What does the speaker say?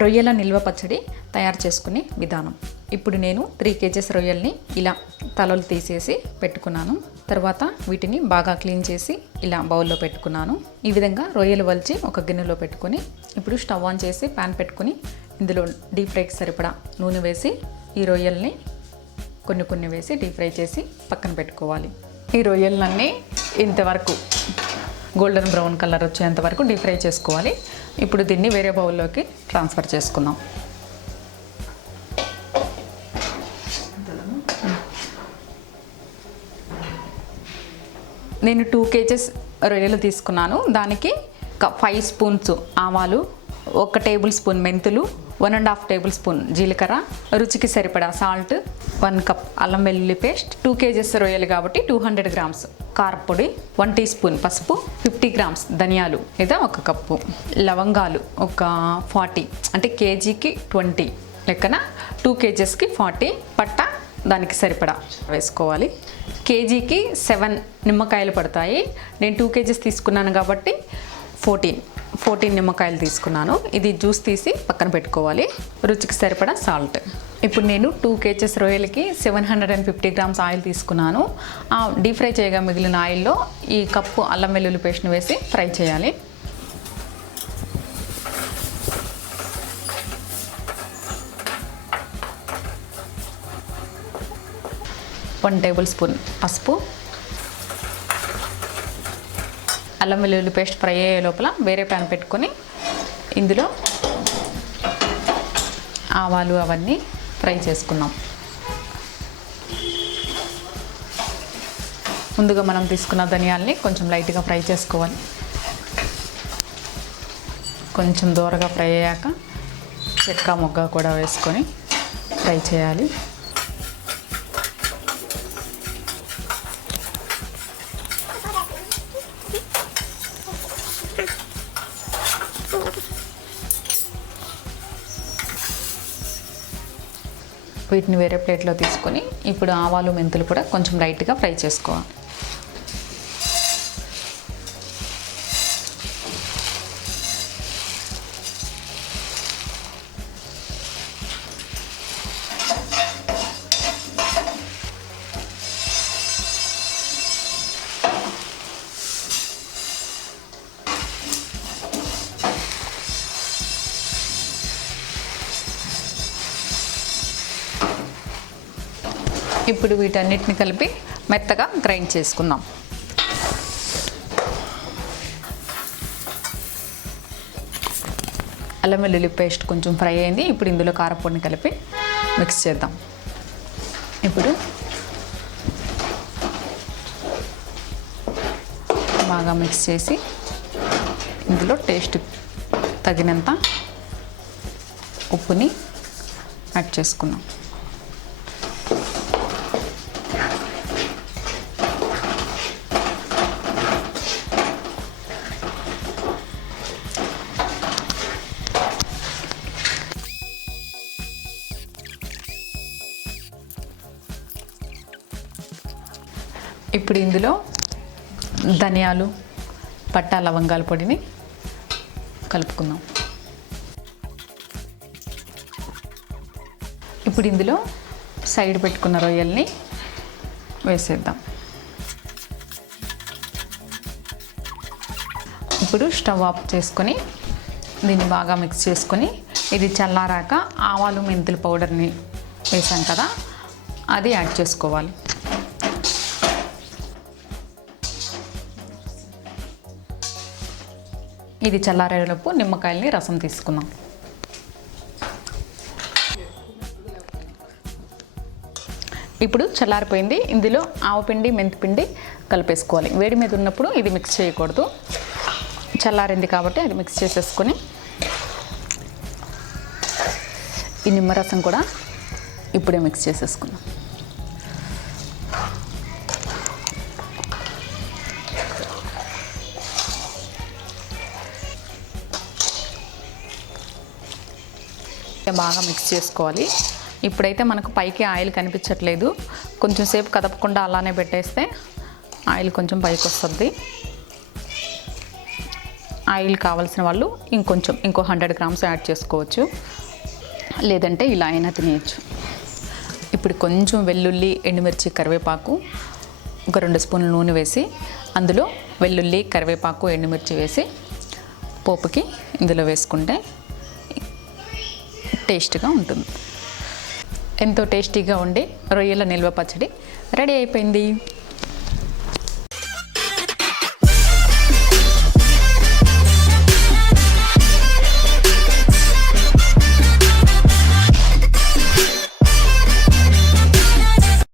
రొయ్యల నిల్వ పచ్చడి తయారు చేసుకునే విధానం. ఇప్పుడు నేను 3 kgs రొయ్యల్ని ఇలా తలలు తీసేసి పెట్టుకున్నాను. తర్వాత వీటిని బాగా క్లీన్ చేసి ఇలా బౌల్లో పెట్టుకున్నాను. ఈ విధంగా రొయ్యలు వలిచి ఒక గిన్నెలో పెట్టుకొని ఇప్పుడు స్టవ్ ఆన్ చేసి ప్యాన్ పెట్టుకుని ఇందులో డీప్ ఫ్రైకి సరిపడా నూనె వేసి ఈ రొయ్యల్ని కొన్ని వేసి డీప్ ఫ్రై చేసి పక్కన పెట్టుకోవాలి. ఈ రొయ్యలన్నీ ఇంతవరకు గోల్డెన్ బ్రౌన్ కలర్ వచ్చేంత వరకు డీప్ ఫ్రై చేసుకోవాలి. ఇప్పుడు దీన్ని వేరే బౌల్లోకి ట్రాన్స్ఫర్ చేసుకుందాం. నేను 2 kgs రొయ్యలు తీసుకున్నాను. దానికి 5 స్పూన్స్ ఆవాలు, 1 టేబుల్ స్పూన్ మెంతులు, 1.5 టేబుల్ స్పూన్ జీలకర్ర, రుచికి సరిపడా సాల్ట్, 1 కప్ అల్లం వెల్లుల్లి పేస్ట్, 2 kgs రొయ్యలు కాబట్టి 200 గ్రామ్స్ కారపొడి, 1 టీ స్పూన్ పసుపు, 50 గ్రామ్స్ ధనియాలు లేదా 1 కప్పు, లవంగాలు ఒక 40 అంటే కేజీకి 20 లెక్కన 2 kgsకి 40, పట్ట దానికి సరిపడా వేసుకోవాలి. కేజీకి 7 నిమ్మకాయలు పడతాయి. నేను 2 kgs తీసుకున్నాను కాబట్టి 14 నిమ్మకాయలు తీసుకున్నాను. ఇది జ్యూస్ తీసి పక్కన పెట్టుకోవాలి. రుచికి సరిపడా సాల్ట్. ఇప్పుడు నేను 2 kgs రొయ్యలకి 750 గ్రామ్స్ ఆయిల్ తీసుకున్నాను. డీప్ ఫ్రై చేయగా మిగిలిన ఆయిల్లో ఈ కప్పు అల్లం వెల్లుల్లి పేస్ట్ని వేసి ఫ్రై చేయాలి. వన్ టేబుల్ స్పూన్ పసుపు. అల్లం వెల్లుల్లి పేస్ట్ ఫ్రై అయ్యే లోపల వేరే ప్యాన్ పెట్టుకొని ఇందులో ఆవాలు అవన్నీ ఫ్రై చేసుకున్నాం. ముందుగా మనం తీసుకున్న ధనియాల్ని కొంచెం లైట్గా ఫ్రై చేసుకోవాలి. కొంచెం దూరగా ఫ్రై అయ్యాక చెక్క మొగ్గ కూడా వేసుకొని ఫ్రై చేయాలి. వీటిని వేరే ప్లేట్లో తీసుకొని ఇప్పుడు ఆవాలు మెంతులు కూడా కొంచెం లైట్గా ఫ్రై చేసుకోవాలి. ఇప్పుడు వీటన్నిటిని కలిపి మెత్తగా గ్రైండ్ చేసుకుందాం. అల్లం వెల్లుల్లి పేస్ట్ కొంచెం ఫ్రై అయింది. ఇప్పుడు ఇందులో కారపొడిని కలిపి మిక్స్ చేద్దాం. ఇప్పుడు బాగా మిక్స్ చేసి ఇందులో టేస్ట్ తగినంత ఉప్పుని యాడ్ చేసుకుందాం. ఇప్పుడు ఇందులో ధనియాలు, పట్టా, లవంగాల పొడిని కలుపుకుందాం. ఇప్పుడు ఇందులో సైడ్ పెట్టుకున్న రొయ్యల్ని వేసేద్దాం. ఇప్పుడు స్టవ్ ఆఫ్ చేసుకొని దీన్ని బాగా మిక్స్ చేసుకొని ఇది చల్లారాక ఆవాలు మెంతుల పౌడర్ని వేసాం కదా అది యాడ్ చేసుకోవాలి. ఇది చల్లారేలోపు నిమ్మకాయలని రసం తీసుకుందాం. ఇప్పుడు చల్లారిపోయింది. ఇందులో ఆవపిండి, మెంతిపిండి కలిపేసుకోవాలి. వేడి మీద ఉన్నప్పుడు ఇది మిక్స్ చేయకూడదు. చల్లారింది కాబట్టి అది మిక్స్ చేసేసుకొని ఈ నిమ్మరసం కూడా ఇప్పుడే మిక్స్ చేసేసుకుందాం. బాగా మిక్స్ చేసుకోవాలి. ఇప్పుడైతే మనకు పైకి ఆయిల్ కనిపించట్లేదు. కొంచెం సేపు కదపకుండా అలానే పెట్టేస్తే ఆయిల్ కొంచెం పైకి వస్తుంది. ఆయిల్ కావాల్సిన వాళ్ళు ఇంకో 100 గ్రామ్స్ యాడ్ చేసుకోవచ్చు, లేదంటే ఇలా అయినా తినేయచ్చు. ఇప్పుడు కొంచెం వెల్లుల్లి, ఎండుమిర్చి, కరివేపాకు, ఒక 2 స్పూన్ల నూనె వేసి అందులో వెల్లుల్లి, కరివేపాకు, ఎండుమిర్చి వేసి పోపుకి ఇందులో వేసుకుంటే టేస్ట్గా ఉంటుంది. ఎంతో టేస్టీగా ఉండే రొయ్యల నిల్వ పచ్చడి రెడీ అయిపోయింది.